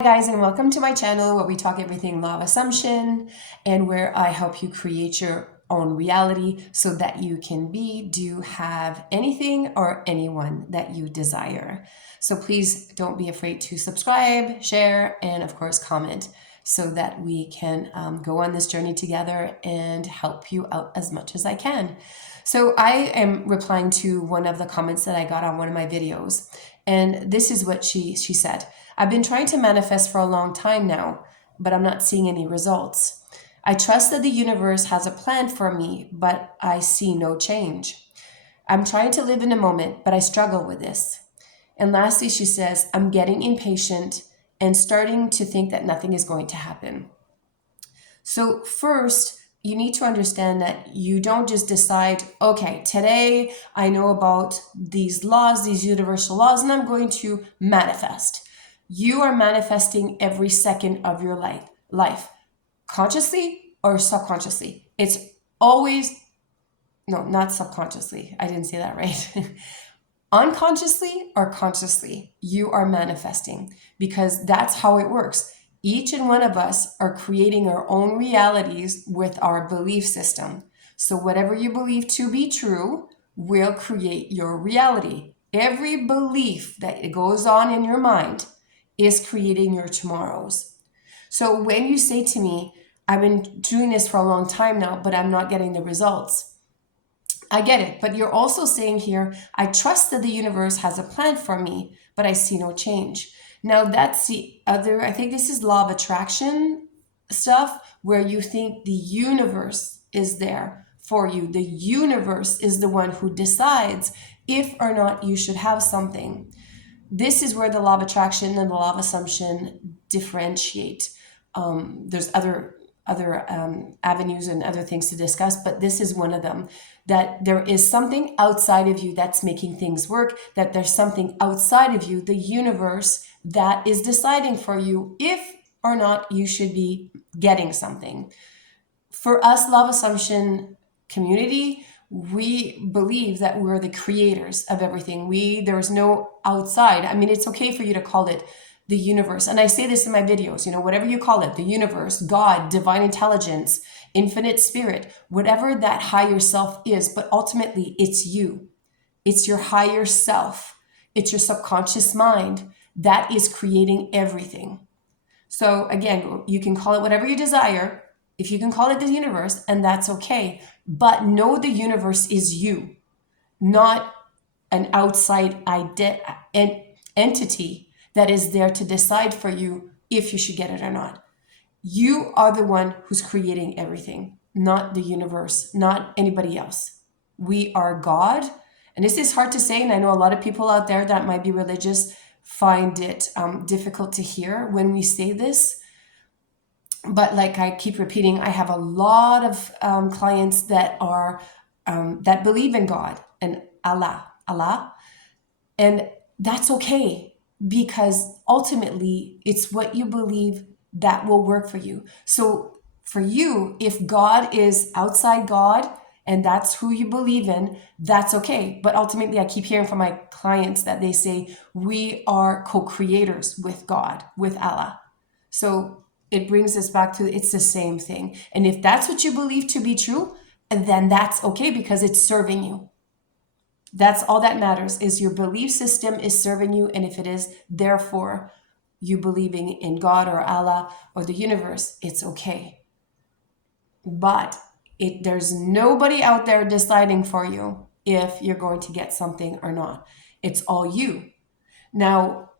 Hi guys, and welcome to my channel where we talk everything law of assumption and where I help you create your own reality so that you can be, do, have anything or anyone that you desire. So please don't be afraid to subscribe, share, and of course comment so that we can go on this journey together and help you out as much as I can. So I am replying to one of the comments that I got on one of my videos, and this is what she said. I've been trying to manifest for a long time now, but I'm not seeing any results. I trust that the universe has a plan for me, but I see no change. I'm trying to live in the moment, but I struggle with this. And lastly, she says, I'm getting impatient and starting to think that nothing is going to happen. So first, you need to understand that you don't just decide, okay, today I know about these laws, these universal laws, and I'm going to manifest. You are manifesting every second of your life, consciously or subconsciously. It's always, no, not subconsciously. I didn't say that right. Unconsciously or consciously, you are manifesting because that's how it works. Each and one of us are creating our own realities with our belief system. So whatever you believe to be true will create your reality. Every belief that goes on in your mind is creating your tomorrows. So when you say to me, I've been doing this for a long time now, but I'm not getting the results. I get it, but you're also saying here, I trust that the universe has a plan for me, but I see no change. Now that's the other, I think this is law of attraction stuff where you think the universe is there for you. The universe is the one who decides if or not you should have something. This is where the law of attraction and the law of assumption differentiate. There's other avenues and other things to discuss, but this is one of them. That there is something outside of you that's making things work, that there's something outside of you, the universe, that is deciding for you if or not you should be getting something. For us, law of assumption community, we believe that we're the creators of everything. There's no outside. I mean, it's okay for you to call it the universe. And I say this in my videos, whatever you call it, the universe, God, divine intelligence, infinite spirit, whatever that higher self is, but ultimately it's you. It's your higher self. It's your subconscious mind that is creating everything. So again, you can call it whatever you desire. If you can call it the universe, and that's okay. But know the universe is you, not an outside entity that is there to decide for you if you should get it or not. You are the one who's creating everything, not the universe, not anybody else. We are God. And this is hard to say, and I know a lot of people out there that might be religious find it difficult to hear when we say this. But like I keep repeating, I have a lot of clients that are that believe in God and Allah, and that's okay because ultimately it's what you believe that will work for you. So for you, if God is outside God and that's who you believe in, that's okay. But ultimately, I keep hearing from my clients that they say we are co-creators with God, with Allah. So it brings us back to it's the same thing. And if that's what you believe to be true, then that's okay because it's serving you. That's all that matters is your belief system is serving you. And if it is, therefore, you believing in God or Allah or the universe, it's okay. But there's nobody out there deciding for you if you're going to get something or not. It's all you. Now,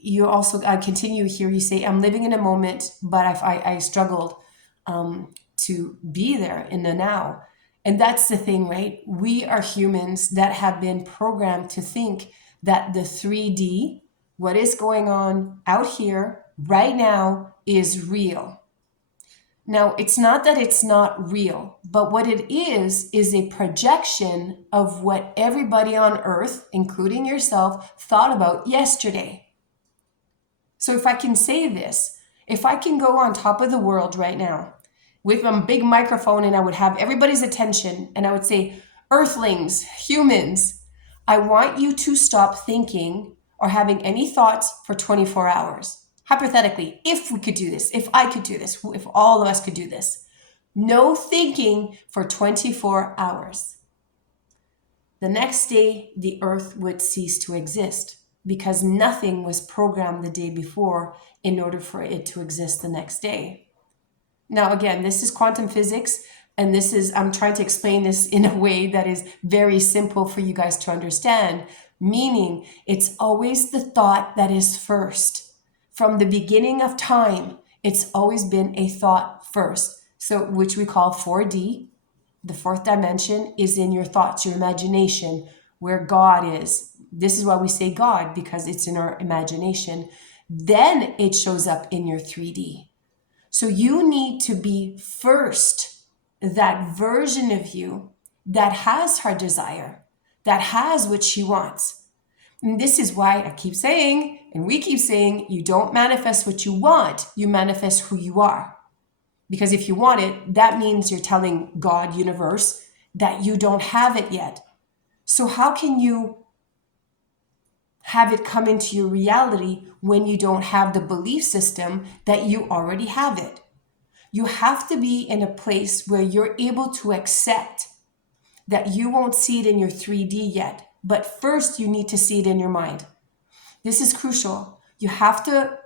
you also continue here. You say, I'm living in a moment, but I struggled to be there in the now. And that's the thing, right? We are humans that have been programmed to think that the 3D, what is going on out here right now, is real. Now, it's not that it's not real, but what it is a projection of what everybody on earth, including yourself, thought about yesterday. So if I can say this, if I can go on top of the world right now with a big microphone and I would have everybody's attention and I would say, Earthlings, humans, I want you to stop thinking or having any thoughts for 24 hours. Hypothetically, if we could do this, if I could do this, if all of us could do this. No thinking for 24 hours. The next day, the earth would cease to exist because nothing was programmed the day before in order for it to exist the next day. Now, again, this is quantum physics, and I'm trying to explain this in a way that is very simple for you guys to understand, meaning it's always the thought that is first. From the beginning of time, it's always been a thought first. So, which we call 4D. The fourth dimension is in your thoughts, your imagination, where God is. This is why we say God, because it's in our imagination. Then it shows up in your 3D. So you need to be first that version of you that has her desire, that has what she wants. And this is why I keep saying, and we keep saying, you don't manifest what you want, you manifest who you are. Because if you want it, that means you're telling God, universe, that you don't have it yet. So how can you have it come into your reality when you don't have the belief system that you already have it? You have to be in a place where you're able to accept that you won't see it in your 3D yet, but first you need to see it in your mind. This is crucial. You have to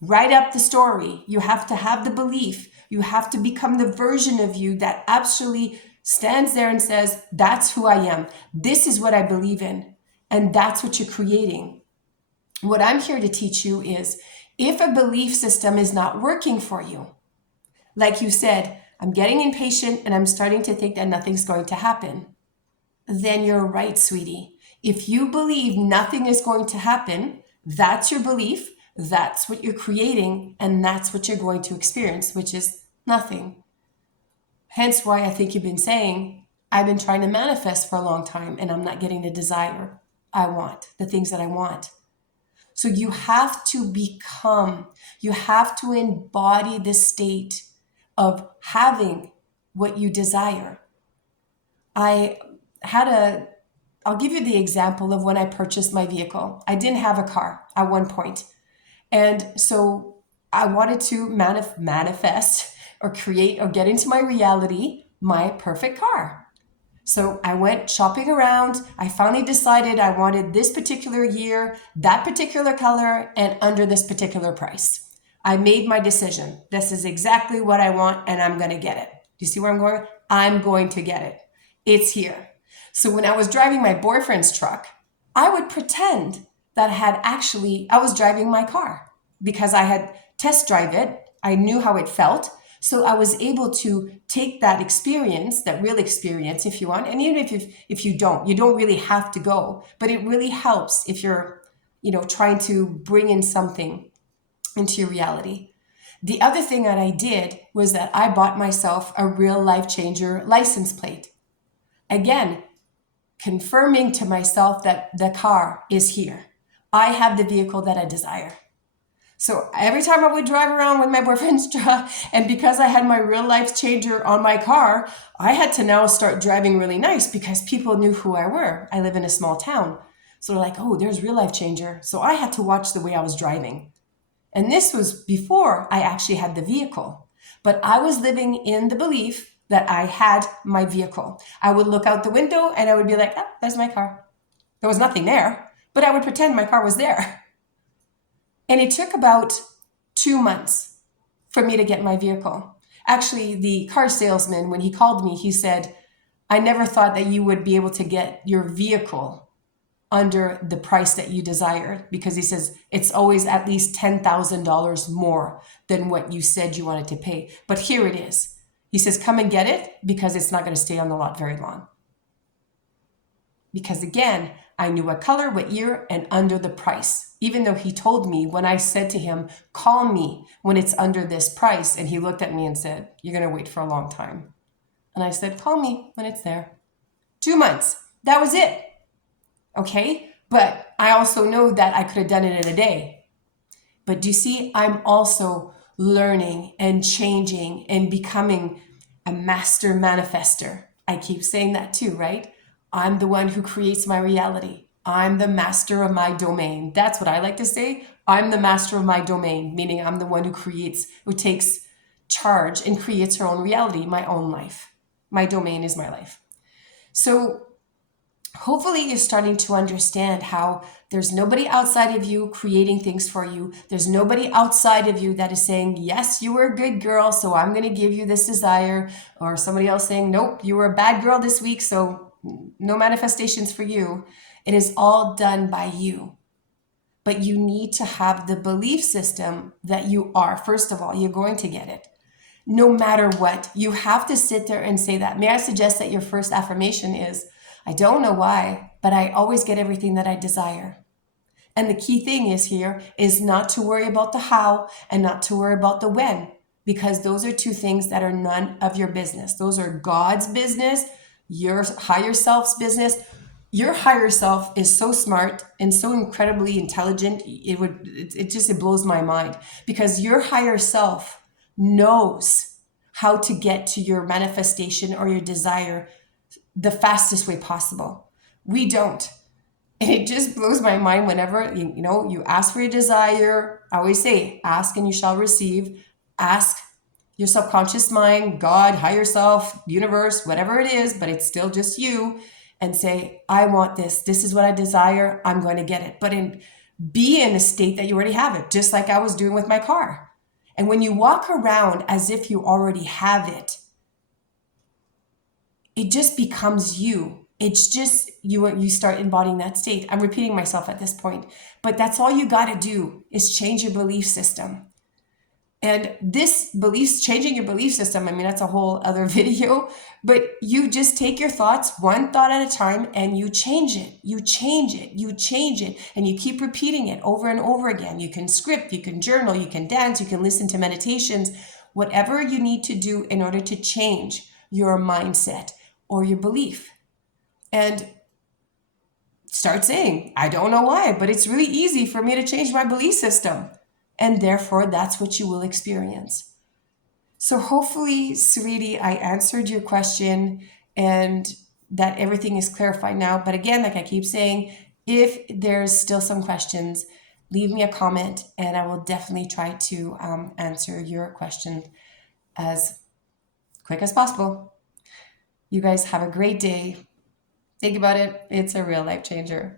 write up the story. You have to have the belief. You have to become the version of you that absolutely stands there and says, that's who I am. This is what I believe in. And that's what you're creating. What I'm here to teach you is if a belief system is not working for you, like you said, I'm getting impatient and I'm starting to think that nothing's going to happen, then you're right, sweetie. If you believe nothing is going to happen, that's your belief. That's what you're creating, and that's what you're going to experience, which is nothing. Hence why I think you've been saying, I've been trying to manifest for a long time and I'm not getting the desire I want, the things that I want. So you have to you have to embody the state of having what you desire. I'll give you the example of when I purchased my vehicle. I didn't have a car at one point. And so I wanted to manifest or create or get into my reality my perfect car. So I went shopping around. I finally decided I wanted this particular year, that particular color, and under this particular price. I made my decision. This is exactly what I want, and I'm going to get it. Do you see where I'm going? I'm going to get it. It's here. So when I was driving my boyfriend's truck, I would pretend that I was driving my car because I had test drive it. I knew how it felt. So I was able to take that experience, that real experience, if you want, and even if you don't really have to go, but it really helps if you're, trying to bring in something into your reality. The other thing that I did was that I bought myself a Realifechanger license plate. Again, confirming to myself that the car is here. I have the vehicle that I desire. So every time I would drive around with my boyfriend's truck, and because I had my Realifechanger on my car, I had to now start driving really nice because people knew who I were. I live in a small town. So they're like, oh, there's Realifechanger. So I had to watch the way I was driving. And this was before I actually had the vehicle. But I was living in the belief that I had my vehicle. I would look out the window and I would be like, oh, there's my car. There was nothing there, but I would pretend my car was there. And it took about 2 months for me to get my vehicle. Actually, the car salesman, when he called me, he said, I never thought that you would be able to get your vehicle under the price that you desired, because he says it's always at least $10,000 more than what you said you wanted to pay. But here it is. He says, come and get it because it's not going to stay on the lot very long. Because again, I knew what color, what year, and under the price. Even though he told me when I said to him, call me when it's under this price. And he looked at me and said, you're going to wait for a long time. And I said, call me when it's there. 2 months. That was it. Okay. But I also know that I could have done it in a day. But do you see, I'm also learning and changing and becoming a master manifester. I keep saying that too, right? I'm the one who creates my reality. I'm the master of my domain. That's what I like to say. I'm the master of my domain, meaning I'm the one who takes charge and creates her own reality, my own life. My domain is my life. So hopefully you're starting to understand how there's nobody outside of you creating things for you. There's nobody outside of you that is saying, yes, you were a good girl, so I'm going to give you this desire. Or somebody else saying, nope, you were a bad girl this week, so no manifestations for you. It is all done by you. But you need to have the belief system that you are. First of all, you're going to get it. No matter what, you have to sit there and say that. May I suggest that your first affirmation is, I don't know why, but I always get everything that I desire. And the key thing is not to worry about the how and not to worry about the when, because those are two things that are none of your business. Those are God's business, your higher self's business. Your higher self is so smart and so incredibly intelligent. It blows my mind, because your higher self knows how to get to your manifestation or your desire the fastest way possible. We don't. And it just blows my mind whenever, you ask for your desire. I always say, ask and you shall receive. Ask your subconscious mind, God, higher self, universe, whatever it is, but it's still just you, and say, I want this. This is what I desire. I'm going to get it. But be in a state that you already have it, just like I was doing with my car. And when you walk around as if you already have it, it just becomes you. It's just you start embodying that state. I'm repeating myself at this point, but that's all you got to do is change your belief system. And changing your belief system, that's a whole other video, but you just take your thoughts one thought at a time and you change it, and you keep repeating it over and over again. You can script, you can journal, you can dance, you can listen to meditations, whatever you need to do in order to change your mindset or your belief. And start saying, I don't know why, but it's really easy for me to change my belief system. And therefore, that's what you will experience. So hopefully, sweetie, I answered your question and that everything is clarified now. But again, like I keep saying, if there's still some questions, leave me a comment and I will definitely try to answer your question as quick as possible. You guys have a great day. Think about it. It's a real life changer.